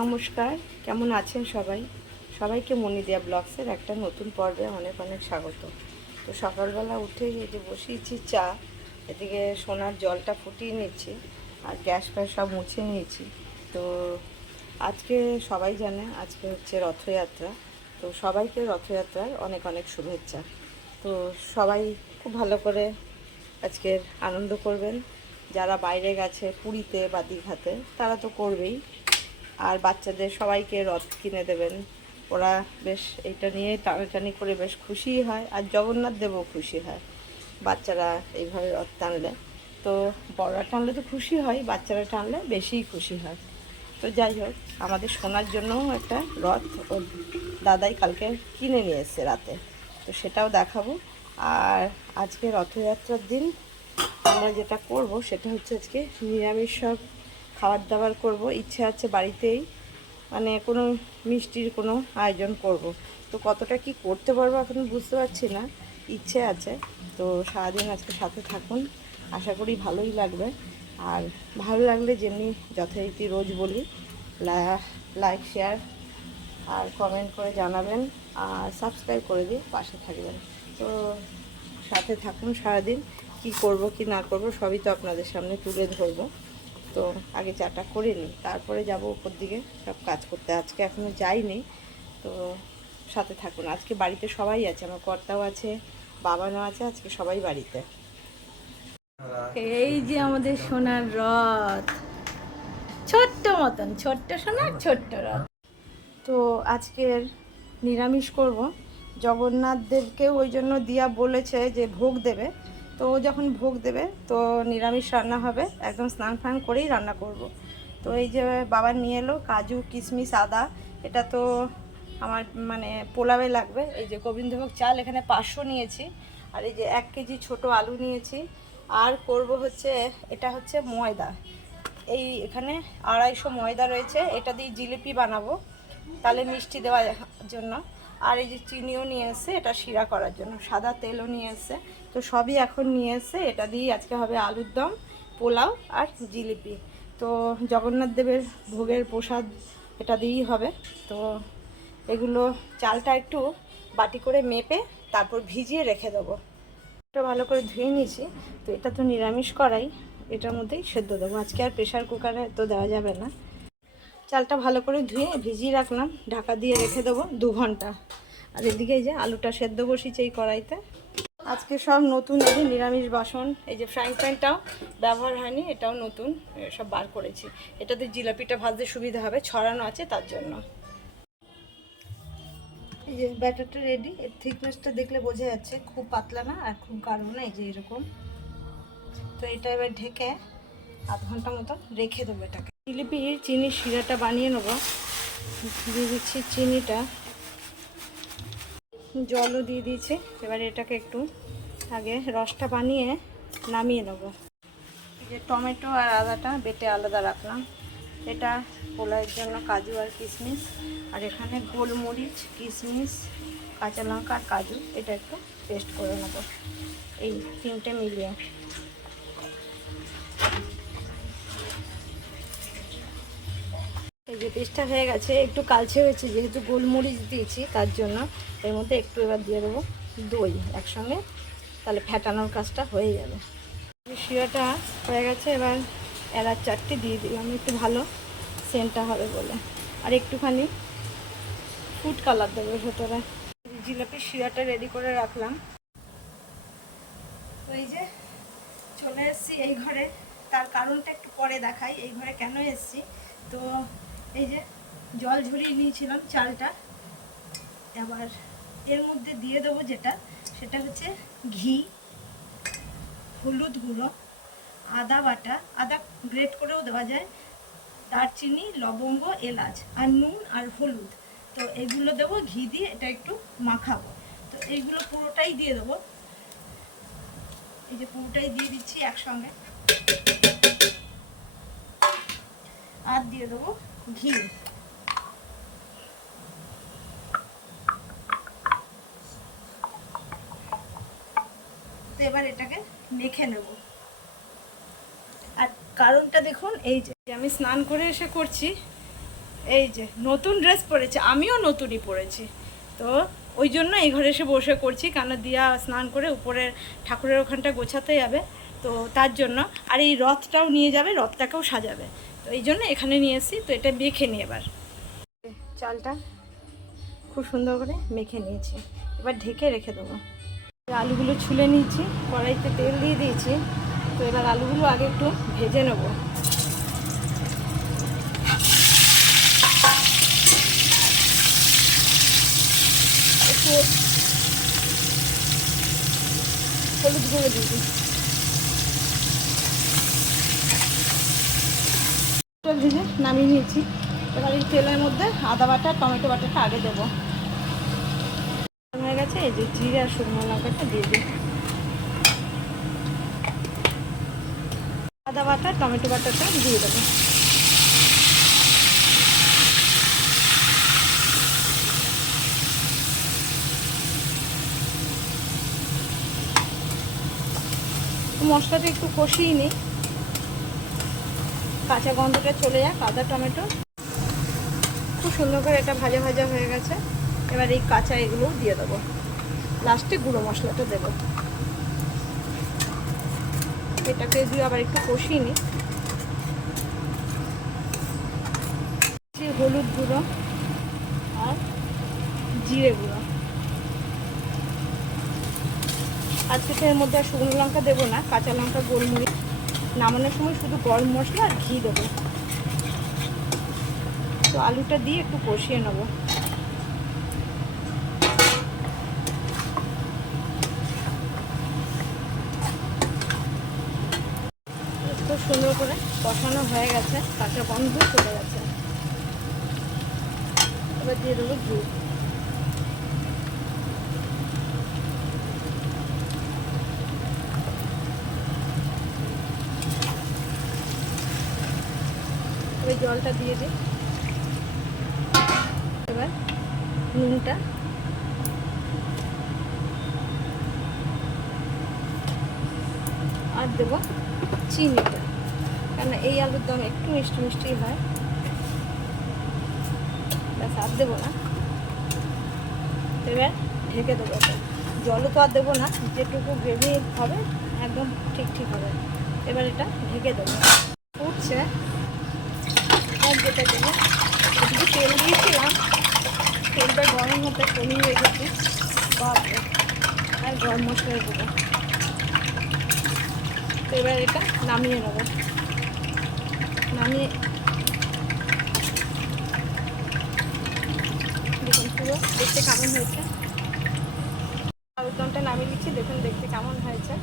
নমস্কার, কেমন আছেন সবাই? সবাইকে মনিদিয়া ব্লগসের একটা নতুন পর্বে অনেক অনেক স্বাগত। তো সকালবেলা উঠে এই যে বসিয়েছি চা, এদিকে সোনার জলটা ফুটিয়ে নিচ্ছি আর গ্যাস ফ্যাস সব মুছে নিয়েছি। তো আজকে সবাই জানে, আজকে হচ্ছে রথযাত্রা। তো সবাইকে রথযাত্রার অনেক অনেক শুভেচ্ছা। তো সবাই খুব ভালো করে আজকের আনন্দ করবেন। যারা বাইরে গেছে পুরীতে বা দীঘাতে, তারা তো করবেই। আর বাচ্চাদের সবাইকে রথ কিনে দেবেন। ওরা বেশ এটা নিয়ে টানাটানি করে বেশ খুশি হয় আর জগন্নাথ দেবও খুশি হয়। বাচ্চারা এইভাবে রথ টানলে। তো বড়রা টানলে তো খুশি হয়, বাচ্চারা টানলে বেশিই খুশি হয়। তো যাই হোক, আমাদের শোনার জন্যও একটা রথ ওর দাদাই কালকে কিনে নিয়ে রাতে। তো সেটাও দেখাবো। আর আজকে রথযাত্রার দিন আমরা যেটা করব সেটা হচ্ছে আজকে নিরামিষ সব খাবার দাবার করব, ইচ্ছে আছে বাড়িতেই। মানে কোনো মিষ্টির কোনো আয়োজন করব। তো কতটা কি করতে পারব এখন বুঝতে পারছি না, ইচ্ছে আছে। তো সারাদিন আজকে সাথে থাকুন, আশা করি ভালোই লাগবে। আর ভালো লাগলে যেমনি যথারীতি রোজ বলি লাইক শেয়ার আর কমেন্ট করে জানাবেন আর সাবস্ক্রাইব করে দিয়ে পাশে থাকবেন। তো সাথে থাকুন সারাদিন, কি করব, কি না করব সবই তো আপনাদের সামনে তুলে ধরবো। তো আগে চাটা করে নিই। তারপরে যাব উপর দিকে সব কাজ করতে। আজকে এখনও যাইনি তো সাথে থাকুন। আজকে বাড়িতে সবাই আছে আমার কর্তাও আছে বাবানও আছে আজকে সবাই বাড়িতে। এই যে আমাদের সোনার রথ। ছোট্ট মতন ছোট্ট সোনার ছোট্ট রথ। তো আজকের নিরামিষ করব। জগন্নাথ দেবকে ওই জন্য দিয়া বলেছে যে ভোগ দেবে। তো যখন ভোগ দেবে, তো নিরামিষ রান্না হবে। একদম স্নান ফান করেই রান্না করব। তো এই যে বাবা নিয়ে এলো, কাজু, কিশমিশ, আদা, এটা তো আমার মানে পোলাবে লাগবে। এই যে গোবিন্দভোগ চাল এখানে পাঁচশো নিয়েছি। আর এই যে এক কেজি ছোট আলু নিয়েছি। আর করব হচ্ছে, এটা হচ্ছে ময়দা। এই এখানে আড়াইশো ময়দা রয়েছে। এটা দিয়ে জিলিপি বানাবো। তাহলে মিষ্টি দেওয়ার জন্য। আর এই যে চিনিও নিয়ে এসে এটা শিরা করার জন্য। সাদা তেলও নিয়ে এসে তো সবই এখন নিয়ে এসে এটা দিয়ে আজকে হবে আলুর দম, পোলাও আর জিলিপি। তো জগন্নাথ দেবের ভোগের প্রসাদ এটা দিয়েই হবে। তো এগুলো চালটা একটু বাটি করে মেপে তারপর ভিজিয়ে রেখে দেবো। এটা ভালো করে ধুয়ে নিয়েছি। তো এটা তো নিরামিষ করাই। এটার মধ্যেই সেদ্ধ দেবো। আজকে আর প্রেশার কুকারে তো দেওয়া যাবে না। চালটা ভালো করে ধুয়ে ভিজিয়ে রাখলাম। ঢাকা দিয়ে রেখে দেবো দু ঘণ্টা। আর এদিকে এই যে আলুটা সেদ্ধ বসিয়েছে এই কড়াইতে। আজকে সব নতুন, এই যে নিরামিষ বাসন, এই যে ফ্রাইং প্যানটাও ব্যবহার হয়নি, এটাও নতুন সব বার করেছি। এটাতে জিলাপিটা ভাজতে সুবিধা হবে, ছড়ানো আছে তার জন্য। এই যে ব্যাটারটা রেডি এর থিকনেসটা দেখলে বোঝা যাচ্ছে খুব পাতলা না আর খুব গাঢ় না, এই যে এরকম। তো এটা এবার ঢেকে আধ ঘণ্টা মতো রেখে দেবো এটাকে। জিলিপির চিনির শিরাটা বানিয়ে নেব। দিয়ে দিচ্ছি চিনিটা। জলও দিয়ে দিয়েছি। এবার এটাকে একটু আগে রসটা বানিয়ে নামিয়ে নেব। যে টমেটো আর আদাটা বেটে আলাদা রাখলাম। এটা পোলাইয়ের জন্য কাজু আর কিশমিশ। আর এখানে গোলমরিচ, কিশমিশ, কাঁচা লঙ্কা আর কাজু এটা একটু পেস্ট করে নেব। এই তিনটে মিলিয়ে। এই যে পেস্টটা হয়ে গেছে, একটু কালচে হয়েছে যেহেতু গোলমরিচ দিয়েছি, তার জন্য এর মধ্যে একটু এবার দিয়ে দেবো দই একসঙ্গে, তাহলে ফ্যাটানোর কাজটা হয়ে যাবে। শিরাটা হয়ে গেছে, এবার এলাচ চারটে দিয়ে দিলাম একটু ভালো সেন্টটা হবে বলে। আর একটুখানি ফুড কালার দেবো ভেতরে। জিলাপির শিরাটা রেডি করে রাখলাম। এই যে চলে এসেছি এই ঘরে, তার কারণটা একটু পরে দেখাই, এই ঘরে কেন এসেছি। তো এই যে জল ঝরিয়ে নিয়েছিলাম চালটা। এবার এর মধ্যে দিয়ে দেবো যেটা, সেটা হচ্ছে ঘি, হলুদ গুঁড়ো, আদা বাটা, আদা গ্রেট করেও দেওয়া যায়, দারচিনি, লবঙ্গ, এলাচ আর নুন আর হলুদ। তো এগুলো দেবো, ঘি দিয়ে এটা একটু মাখাবো। তো এইগুলো পুরোটাই দিয়ে দেবো। এই যে পুরোটাই দিয়ে দিচ্ছি একসঙ্গে। আর দিয়ে দেবো এবার এটাকে মেখে নেব। আর কারণটা দেখুন, এই যে আমি স্নান করে এসে করছি, এই যে নতুন ড্রেস পরেছে, আমিও নতুনই পরেছি। তো ওই জন্য এই ঘরে এসে বসে করছি, কেন দিয়া স্নান করে উপরে ঠাকুরের ওখানটা গোছাতে যাবে। তো তার জন্য, আর এই রথটাও নিয়ে যাবে, রথটাকেও সাজাবে। তো এই জন্য এখানে নিয়ে এসেছি তো এটা মেখে নিই এবার। চালটা খুব সুন্দর করে মেখে নিয়েছি। এবার ঢেকে রেখে দেবো। আলুগুলো ছুলে নিয়েছি, কড়াইতে তেল দিয়ে দিয়েছি। তো এবার আলুগুলো আগে একটু ভেজে নেব। একটু হলুদ গুঁড়ো দিয়ে দিই এটা ভেজে নামিয়ে নিয়েছি। এবার এই তেলের মধ্যে আদা বাটা, টমেটো বাটাটা আগে দেবো। হয়ে গেছে, এই যে জিরে আর শুকনো লঙ্কাটা দিয়ে দিই। আদা বাটা, টমেটো বাটাটা দিয়ে দেবো। মশলাটা একটু কষিয়ে নিই। কাঁচা গন্ধটা চলে যাক, আদা, টমেটো। খুব সুন্দর করে এটা ভাজা ভাজা হয়ে গেছে। এবার এই কাঁচা এগুলোও দিয়ে দেবো। লাস্টে গুঁড়ো মশলাটা দেবো। এটাকে দিয়ে আবার একটু কষিয়ে নিই। হলুদ গুঁড়ো আর জিরে গুঁড়ো। আজকে তো এর মধ্যে আর শুকনো লঙ্কা দেবো না, কাঁচা লঙ্কা, গোলমরিচ। নামানোর সময় শুধু গরম মশলা আর ঘি দেবো। তো আলুটা দিয়ে একটু কষিয়ে নেব। খুব সুন্দর করে কষানো হয়ে গেছে, কাঁচা গন্ধ চলে গেছে। এবার দিয়ে দেবো ঘি জলটা দিয়ে দিই এবার নুনটা। আর দেবো চিনিটা। কেন এই আলুর দম একটু মিষ্টি মিষ্টি হয়। ব্যাস, আর দেবো না। এবার ঢেকে দেবো জলও তো আর দেবো না, যেটুকু গ্রেভি হবে, একদম ঠিক ঠিক হবে। এবার এটা ঢেকে দেবো। উঠছে আর যেটা দেবো এদিকে তেল দিয়েছিলাম। তেলটা গরম হতে কমিয়ে রেখেছি বাপরে, আর গরম মশলা দেবো তো এবার এটা নামিয়ে নেব। নামিয়ে দেখুন পুরো, দেখতে কেমন হয়েছে। আলুর দমটা নামিয়ে দিচ্ছি, দেখুন দেখতে কেমন হয়েছে।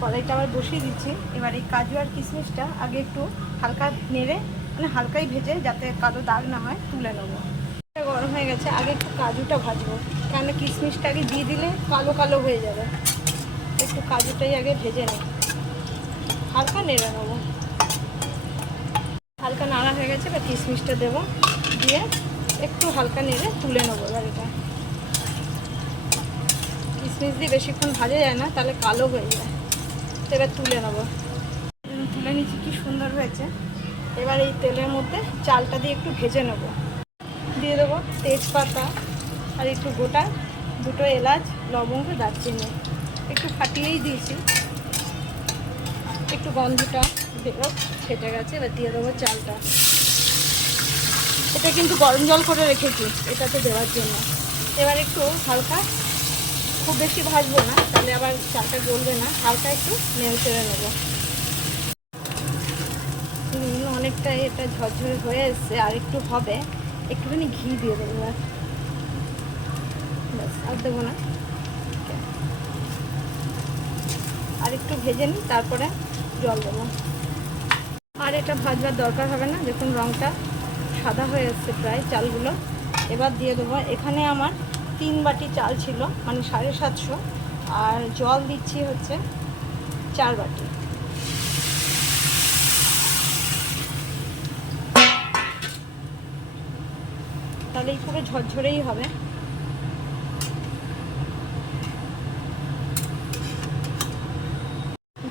কড়াইটা আবার বসিয়ে দিচ্ছি। এবার এই কাজু আর কিশমিশটা আগে একটু হালকা নেড়ে মানে হালকাই ভেজে যাতে কালো দাগ না হয়, তুলে নেব। গরম হয়ে গেছে, আগে একটু কাজুটা ভাজবো। কেন কিশমিশটা আগে দিয়ে দিলে কালো কালো হয়ে যাবে। একটু কাজুটাই আগে ভেজে নিই। হালকা নেড়ে নেব। হালকা নাড়া হয়ে গেছে বা কিশমিশটা দেবো। দিয়ে একটু হালকা নেড়ে তুলে নেব এবার এটা কিশমিশ দিয়ে বেশিক্ষণ ভাজা যায় না, তাহলে কালো হয়ে যায়। এবার তুলে নেব। তুলে নিচ্ছি, কি সুন্দর হয়েছে। এবার এই তেলের মধ্যে চালটা দিয়ে একটু ভেজে নেব। দিয়ে দেবো তেজপাতা আর একটু গোটা দুটো এলাচ, লবঙ্গ, দারচিনি। একটু ফাটিয়েই দিয়েছি। একটু গন্ধটা বেরো ফেটে গেছে। এবার দিয়ে দেবো চালটা। এটা কিন্তু গরম জল করে রেখেছি এটাতে দেওয়ার জন্য। এবার একটু হালকা, খুব বেশি ভাজবো না, তাহলে আবার চালটা গলবে না। হালকা একটু নেড়ে চেড়ে নেব। অনেকটা এটা ঝরঝরে হয়ে এসছে, আর একটু হবে। একটুখানি ঘি দিয়ে দেবো এবার। ব্যাস, আর দেবো না। আর একটু ভেজে নিই, তারপরে জল দেবো। আর এটা ভাজবার দরকার হবে না, দেখুন রঙটা সাদা হয়ে এসছে প্রায় চালগুলো। এবার দিয়ে দেবো, এখানে আমার তিন বাটি চাল ছিল মানে সাড়ে সাতশো। আর জল দিচ্ছি হচ্ছে চার বাটি। তাহলে এই পুরো ঝরঝরেই হবে।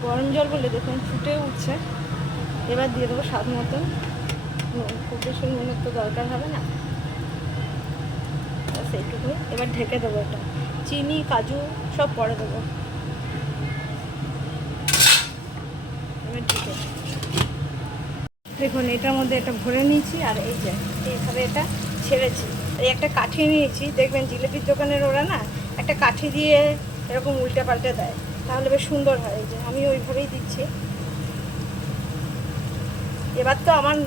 গরম জল বলে দেখুন ফুটে উঠছে। এবার দিয়ে দেবো স্বাদ মতন। খুব বেশি নুনের তো দরকার হবে না। ব্যাস এইটুকুনি এবার ঢেকে দেবো এটা। চিনি, কাজু সব পরে দেবো। এবার ঢেকে। দেখুন, এটার মধ্যে এটা ভরে নিয়েছি আর এই যে, এইভাবে এটা ছেড়েছি। এই একটা কাঠি নিয়েছি, দেখবেন জিলিপির দোকানের ওরা না একটা কাঠি দিয়ে এরকম উল্টে পাল্টে দেয়। তাহলে বেশ সুন্দর হয় যে, আমি ওইভাবেই দিচ্ছি। এবার তো আমার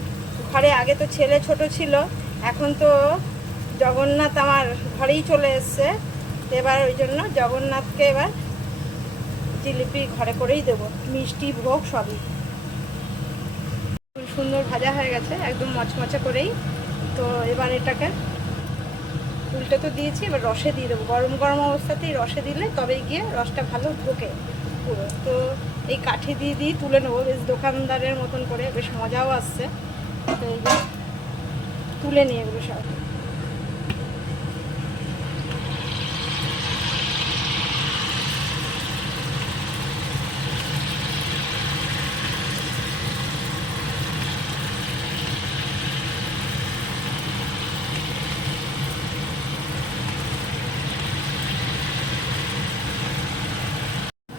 ঘরে আগে তো ছেলে ছোট ছিল, এখন তো জগন্নাথ আমার ঘরেই চলে এসছে। এবার ওই জন্য জগন্নাথকে এবার জিলিপি ঘরে করেই দেবো, মিষ্টি ভোগ সবই। সুন্দর ভাজা হয়ে গেছে, একদম মচমচে করেই। তো এবার এটাকে উল্টে তো দিয়েছি, এবার রসে দিয়ে দেবো। গরম গরম অবস্থাতেই রসে দিলে তবেই গিয়ে রসটা ভালো ঢোকে পুরো। তো এই কাঠি দিয়ে দিয়ে তুলে নেব, বেশ দোকানদারের মতন করে, বেশ মজাও আসছে। তো তুলে নিয়ে এগুলো সব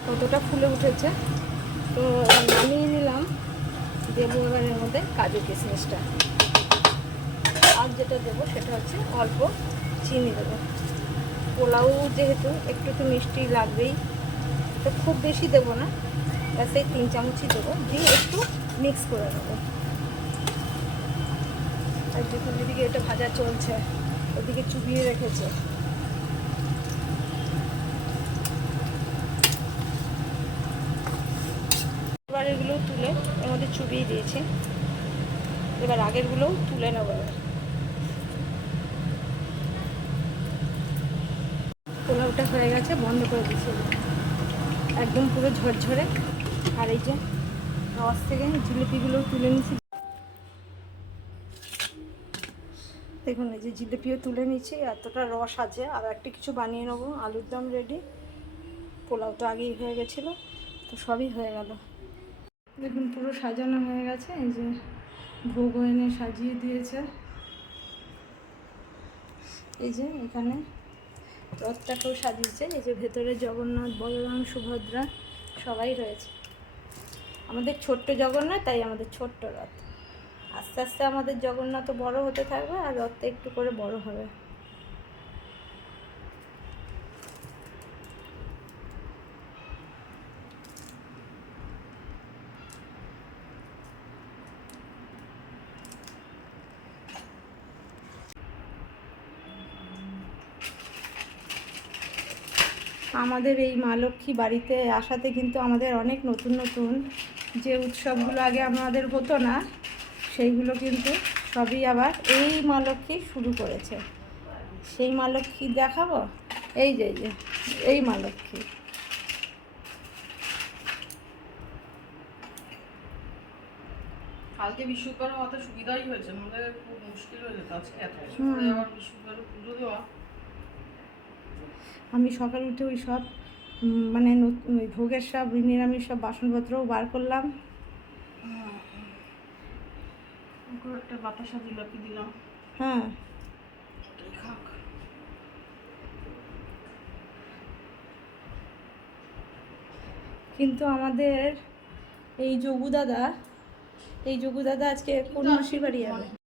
কতটা ফুলে উঠেছে তো এবার নামিয়ে নিলাম দেবো এবার এর মধ্যে কাজু কিশমিশটা আর যেটা দেবো সেটা হচ্ছে অল্প চিনি দেবো পোলাও যেহেতু একটু একটু মিষ্টি লাগবেই। তো খুব বেশি দেবো না। ব্যাস, এই তিন চামচই দেবো। দিয়ে একটু মিক্স করে নেব। আর দেখুন, এদিকে এটা ভাজা চলছে। ওদিকে চুবিয়ে রেখেছে। এবার এগুলো তুলে এর মধ্যে চুবিয়ে দিয়েছি। এবার আগেরগুলোও তুলে নেব। এবার। পোলাওটা হয়ে গেছে বন্ধ করে দিচ্ছি একদম পুরো ঝরঝরে। আর এই যে রস থেকে জিলিপিগুলোও তুলে নিচ্ছি দেখুন, এই যে জিলিপিও তুলে নিচ্ছি এতটা রস আছে। আর একটা কিছু বানিয়ে নেব, আলুর দম রেডি পোলাও তো আগেই হয়ে গেছিল, তো সবই হয়ে গেল। দেখুন, পুরো সাজানো হয়ে গেছে। এই যে ভোগ এনে সাজিয়ে দিয়েছে। এই যে এখানে রথটাকেও সাজিয়েছে। এই যে ভেতরে জগন্নাথ, বলরাম, সুভদ্রা সবাই রয়েছে। আমাদের ছোট্ট জগন্নাথ, তাই আমাদের ছোট্ট রথ। আস্তে আস্তে আমাদের জগন্নাথ বড় হতে থাকবে আর রথটা একটু করে বড় হবে। আমাদের এই মা লক্ষ্মী বাড়িতে আসাতে কিন্তু আমাদের অনেক নতুন নতুন যে উৎসবগুলো আগে আমাদের হতো না সেইগুলো কিন্তু সবই আবার এই মা লক্ষ্মী শুরু করেছে। সেই মা লক্ষ্মী দেখাবো? এই যে এই যে এই মা লক্ষ্মী। কালকে বিশ্বকর্মা অত সুবিধাই হয়েছে আমাদের খুব মুশকিল হয়ে যেত আজকে এত। আবার বিশ্বকর্মা পুজো দেওয়া। আমি সকাল উঠে ওই সব মানে ওই ভোগের সব নিরামিষ সব বাসনপত্রও বার করলাম। ওকে একটা বাতাসা জিলাপি দিলাম হ্যাঁ। কিন্তু আমাদের এই যোগু দাদা এই যোগু দাদা আজকে কোন মাসির বাড়ি যাবে।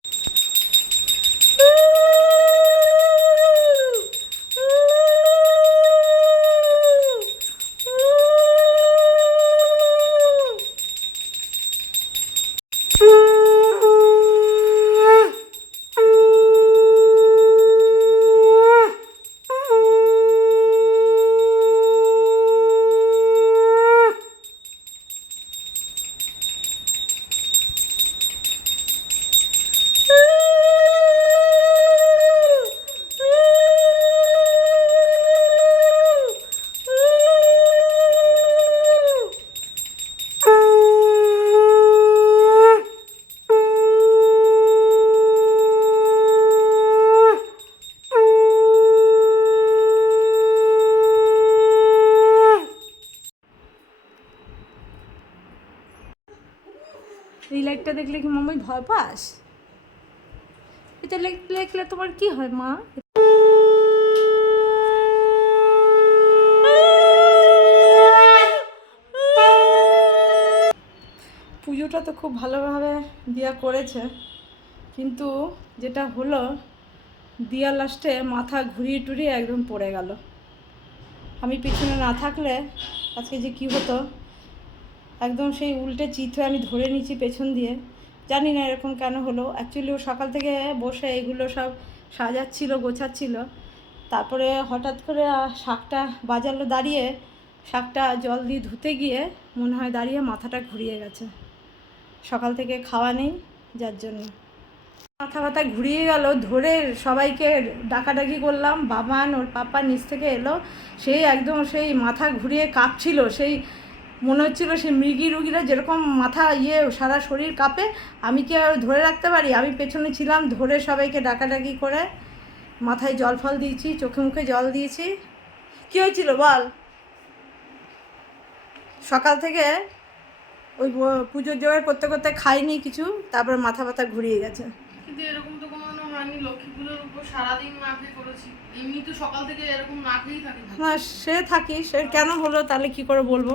এই লাইটটা দেখলে কি মামাই ভয় পাস? এটা লিখলে তোমার কি হয় মা? পুজোটা তো খুব ভালোভাবে দিয়া করেছে, কিন্তু যেটা হলো, দিয়া লাস্টে মাথা ঘুরিয়ে টুরিয়ে একদম পড়ে গেল। আমি পিছনে না থাকলে আজকে যে কি হতো? একদম সেই উল্টে চিত হয়ে আমি ধরে নিচ্ছি পেছন দিয়ে। জানি না এরকম কেন হলো। অ্যাকচুয়ালি ও সকাল থেকে বসে এগুলো সব সাজাচ্ছিল, গোছাচ্ছিল। তারপরে হঠাৎ করে শাকটা বাজালো দাঁড়িয়ে, শাকটা জল দিয়ে ধুতে গিয়ে মনে হয় দাঁড়িয়ে মাথাটা ঘুরিয়ে গেছে। সকাল থেকে খাওয়া নেই যার জন্য। মাথা ব্যথা ঘুরিয়ে গেল, ধরে সবাইকে ডাকাডাকি করলাম। বাবান ওর পাপা নিচ থেকে এলো। সেই একদম সেই মাথা ঘুরিয়ে কাঁপছিল, সেই মনে হচ্ছিল সেই মৃগী রুগীরা যেরকম মাথা ইয়ে সারা শরীর কাঁপে আমি কি আর ধরে রাখতে পারি? আমি পেছনে ছিলাম ধরে সবাইকে ডাকাডাকি করে মাথায় জল ফল দিয়েছি চোখে মুখে জল দিয়েছি। কী হয়েছিল বল? সকাল থেকে ওই পুজোর জোগাড় করতে করতে খাইনি কিছু তারপর মাথা ব্যথা ঘুরিয়ে গেছে। কিন্তু এরকম তো কোনো হয়নি লক্ষ্মী পুজোর উপর সারাদিন না খেয়ে করেছি। এমনি তো সকাল থেকে এরকম না খেয়েই থাকি। না সে থাকি সে কেন হলো তাহলে কি করে বলব?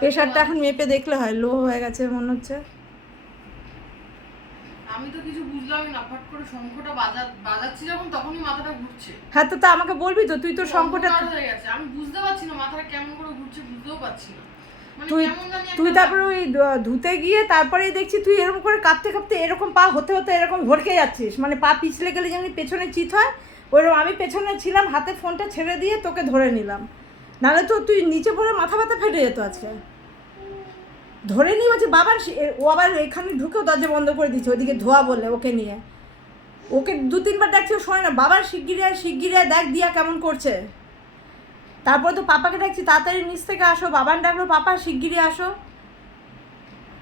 প্রেশারটা এখন মেপে দেখলে হয় লো হয়ে গেছে মনে হচ্ছে। আমি তো কিছু বুঝলামই না ফট করে শঙ্খটা বাজা বাজাচ্ছি যখন তখনই মাথাটা ঘুরছে। হ্যাঁ তো তা আমাকে বলবি তো তুই তো অন্ধকার হয়ে গেছে আমি বুঝতে পারছি না মাথাটা কেমন করে ঘুরছে বুঝতেও পারছি না। মানে তুই তুই তারপরে ওই ধুতে গিয়ে তারপরেই দেখছি তুই এরকম করে কাঁপতে কাঁপতে এরকম পা হতে হতে এরকম ভরকে যাচ্ছিস। মানে পা পিছলে গেলে যেমনি পেছনে চিত হয় ওইরকম আমি পেছনে ছিলাম হাতে ফোনটা ছেড়ে দিয়ে তোকে ধরে নিলাম। নাহলে তো তুই নিচে পড়ে মাথা ব্যথা ফেটে যেত আজকে। ধরে নিয়ে বলছে বাবার ও আবার এখানে ঢুকেও দরজা বন্ধ করে দিচ্ছে ওইদিকে ধোয়া বলে ওকে নিয়ে। ওকে দু তিনবার ডাকছে ও শোনে না বাবার শিগগিরি আয় শিগগিরি আয় দেখ দিয়া কেমন করছে। তারপরে তো পাপাকে ডাকছি তাড়াতাড়ি নিচ থেকে আসো বাবার ডাকলো পাপা শিগগিরি আসো।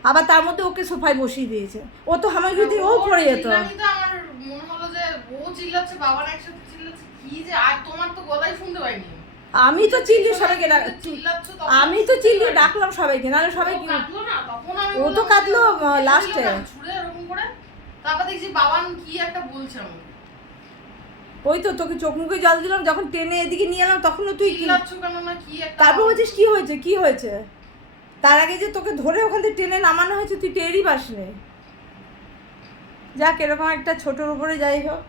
আবার তার মধ্যে ওকে সোফায় বসিয়ে দিয়েছে। ও তো হামাই যদি ও পড়ে যেত। আমার মনে হলো যে ও চিল্লাচ্ছে বাবার একসাথে চিল্লাচ্ছে কি যে আর তোমার তো গলায় শুনতে পাইনি। আমি তো চিল্লি সবাইকে আমি তো চিল্লি ডাকলাম সবাইকে নাহলে সবাই ও তখন তো কাঁদলো, আমাকে। ওই তো তোকে চোখ মুখে জল দিলাম যখন টেনে এদিকে নিয়ে এলাম তখনও তুই কি তারপর বলছিস কি হয়েছে? কি হয়েছে? তার আগে যে তোকে ধরে ওখান থেকে টেনে নামানো হয়েছে তুই টেরই পাসনি। যাক এরকম একটা ছোটোর উপরে যাই হোক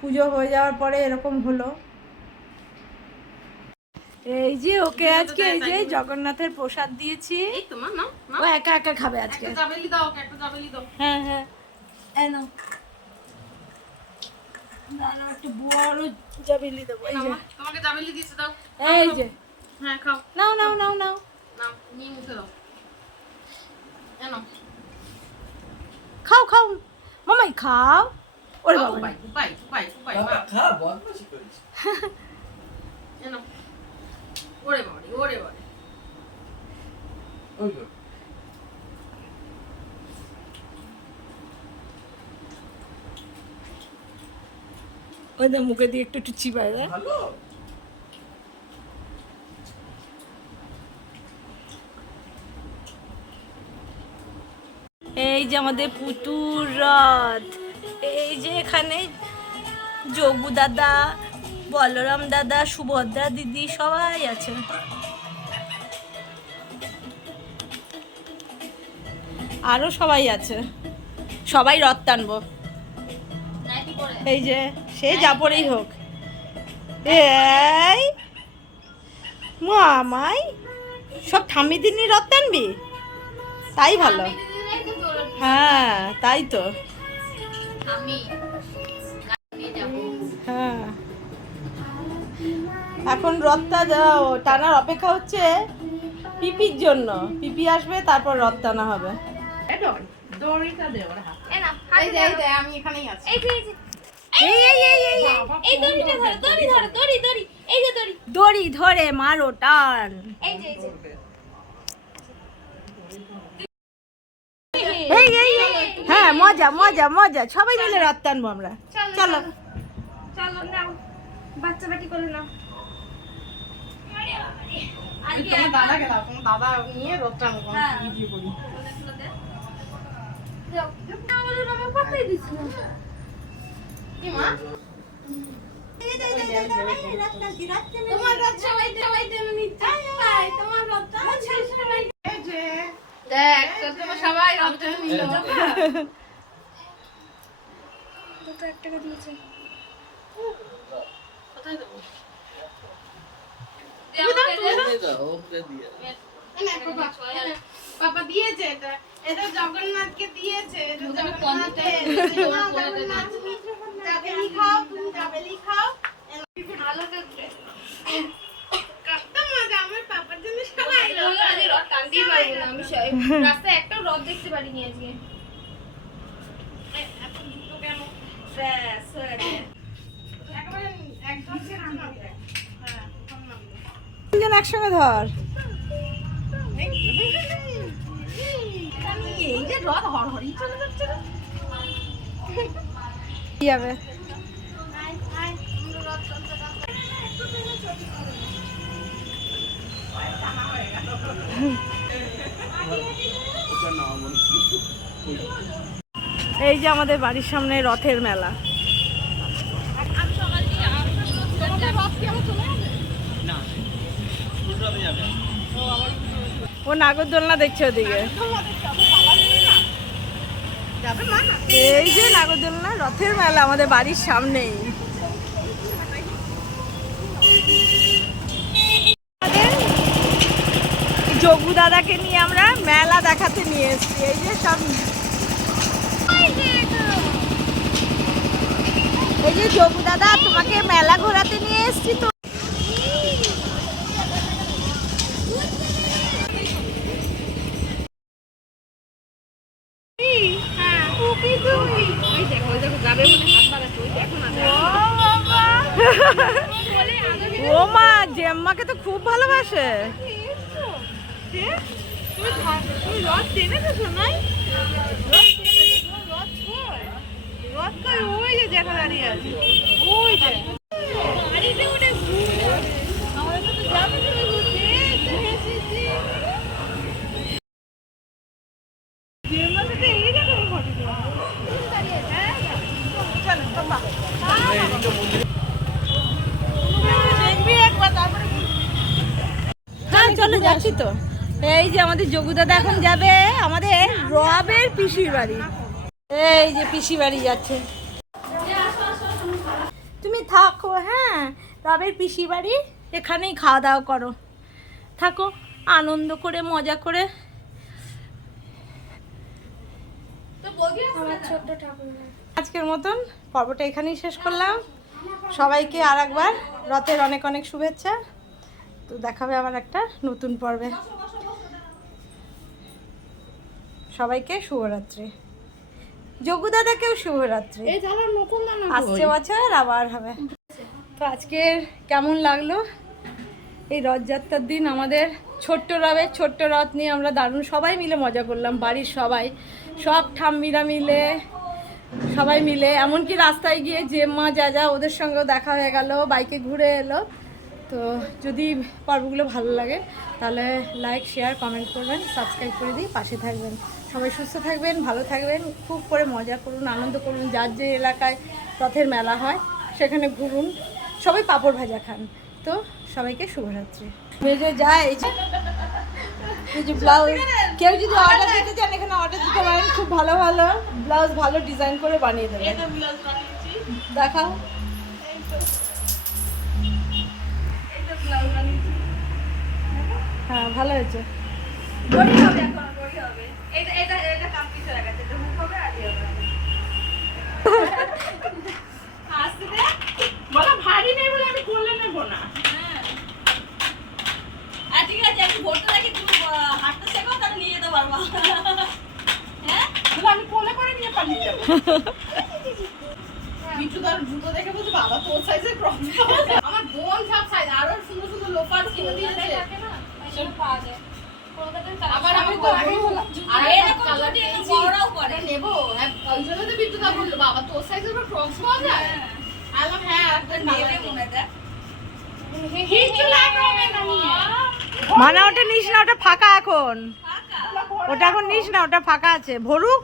পুজো হয়ে যাওয়ার পরে এরকম হলো। এই যে ওকে আজকে এই যে জগন্নাথের প্রসাদ দিয়েছি। এই তো মা ও একা একা খাবে আজকে। একটা জাবেলি দাও ওকে, একটা জাবেলি দাও। হ্যাঁ হ্যাঁ। এনো দাঁড়া একটু বড় জাবিলি দেবো। এই যে। তোমাকে জাবেলি দিয়েছে দাও। এই যে। হ্যাঁ খাও। নাও নাও নাও নাও। নাও নিয়ে মুখে দাও। এনো খাও খাও। মামাই খাও। ওরে বাবা উপাই উপাই উপাই উপাই মা। খা বদমাশি করিস। এনো ওরে বাবারে ওরে বাবারে। ওই দে মুখে দিয়ে একটু একটু চিবায় দেয় ভালো? এই যে আমাদের পুতুর রথ এই যে এখানে যোগু দাদা বলরাম দাদা সুভদ্রা দিদি সবাই আছে। আরও সবাই আছে। সবাই রথ টানবো। এই যে সে যা পরেই হোক। এই মামাই সব ঠাম্মি দিনই রথ টানবি? তাই ভালো। হ্যাঁ তাই তো। হ্যাঁ। এখন রথটা টানার অপেক্ষা হচ্ছে পিপির জন্য। পিপি আসবে তারপর রথ টানা হবে। দড়িটা দে ওর হাত। এই যে এই যে আমি এখানেই আছি। এই যে এই যে এই এই এই এই এই। এই দড়িটা ধরো দড়ি ধরো দড়ি দড়ি এই যে দড়ি। দড়ি ধরে মারো টান। হ্যাঁ মজা মজা মজা। সবাই মিলে রথ টানবো আমরা। চলো চলো নাও। বাচ্চা বাটি করে নাও। তোমার দাদাকে দাও তোমার দাদা নিয়ে রোদটা আমাকে হ্যাঁ। ভিডিও করি রথটা দেখ তোর তোমার সবাই টেনে নিল দুটো এক টাকা দিয়েছে। কোথায় দেবো? বাবা দিয়েছে এটা। এটা জগন্নাথকে দিয়েছে এটা জগন্নাথের চাবেলি খাও তুমি চাবেলি খাও ভালো থাকবে। কত মজা আমার পাপার জন্য সবাই আমি রাস্তায় একটা রথ দেখতে পারিনি আজকে। একদম শেষ নামবে হ্যাঁ প্রথম নামবে তিনজন একসঙ্গে ধর। এই যে আমাদের বাড়ির সামনে রথের মেলা। ও নাগরদোলনা দেখছে ওদিকে। এই যে নাগরদোলনা, রথের মেলা আমাদের বাড়ির সামনেই। যোগু দাদাকে নিয়ে আমরা মেলা দেখাতে নিয়ে এসেছি। এই যে সব এই যে যোগু দাদা, তোমাকে মেলা ঘোরাতে নিয়ে এসেছি তো। ও মা জেম্মাকে তো খুব ভালোবাসে। হ্যাঁ এই যে আমাদের যোগু দাদা এখন যাবে আমাদের রবের পিসির বাড়ি। এই যে পিসি বাড়ি যাচ্ছে। তুমি থাকো হ্যাঁ? রবের পিসি বাড়ি, এখানেই খাওয়া দাওয়া করো। থাকো, আনন্দ করে, মজা করে। আজকের মতন পর্বটা এখানেই শেষ করলাম। সবাইকে আর একবার রথের অনেক অনেক শুভেচ্ছা। তো দেখাবে আবার একটা নতুন পর্বে। সবাইকে শুভরাত্রি। যোগু দাদাকেও শুভরাত্রি। আসছে বছর আবার হবে। তো আজকের কেমন লাগল? এই রথযাত্রার দিন আমাদের ছোট্ট রথের ছোট্ট রথ নিয়ে আমরা দারুণ সবাই মিলে মজা করলাম বাড়ির সবাই। সব ঠাম্মিরা মিলে সবাই মিলে। এমনকি রাস্তায় গিয়ে যে মা যা যা ওদের সঙ্গেও দেখা হয়ে গেল বাইকে ঘুরে এলো। তো যদি পর্বগুলো ভালো লাগে তাহলে লাইক শেয়ার কমেন্ট করবেন সাবস্ক্রাইব করে দিই পাশে থাকবেন। সবাই সুস্থ থাকবেন ভালো থাকবেন খুব করে মজা করুন আনন্দ করুন যার যে এলাকায় রথের মেলা হয় সেখানে ঘুরুন সবাই পাঁপড় ভাজা খান। তো সবাইকে শুভরাত্রি। মেজে যায় এই যে ব্লাউজ কেউ যদি অর্ডার দিতে চান এখানে অর্ডার দিতে পারেন খুব ভালো ভালো ব্লাউজ ভালো ডিজাইন করে বানিয়ে দেবেন। দেখাও। হ্যাঁ ভালো হয়েছে। বলা ভারী নেই বলে আমি করলে নেব না। আর ঠিক আছে একটু ভর্তি রাখি তুমি হাঁটতে শেখো তাহলে নিয়ে যেতে পারবা। তাহলে আমি কোলে করে নিয়ে পালিয়ে যাব। কিছু তার জুতো দেখে বলছে বাবা তোর সাইজের ক্রস আমার বোন সব সাইজ আরও সুন্দর সুন্দর লোফার কিনে দিয়েছে। আবার আমি তো আমি আর একটা কালার পেয়েছি এটা নেব হ্যাঁ, ওই জন্য তো বিট্টু বলল বাবা তোর সাইজের ক্রস পাওয়া যায়? আলাম হ্যাঁ একটা নেবে মনে দেখ। মানে ওটা নিস না ওটা ফাঁকা এখন। ওটা এখন নিস না ওটা ফাঁকা আছে। ভরুক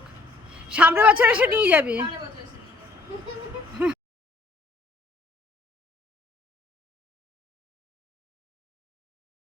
সামনের বছর এসে নিয়ে যাবি।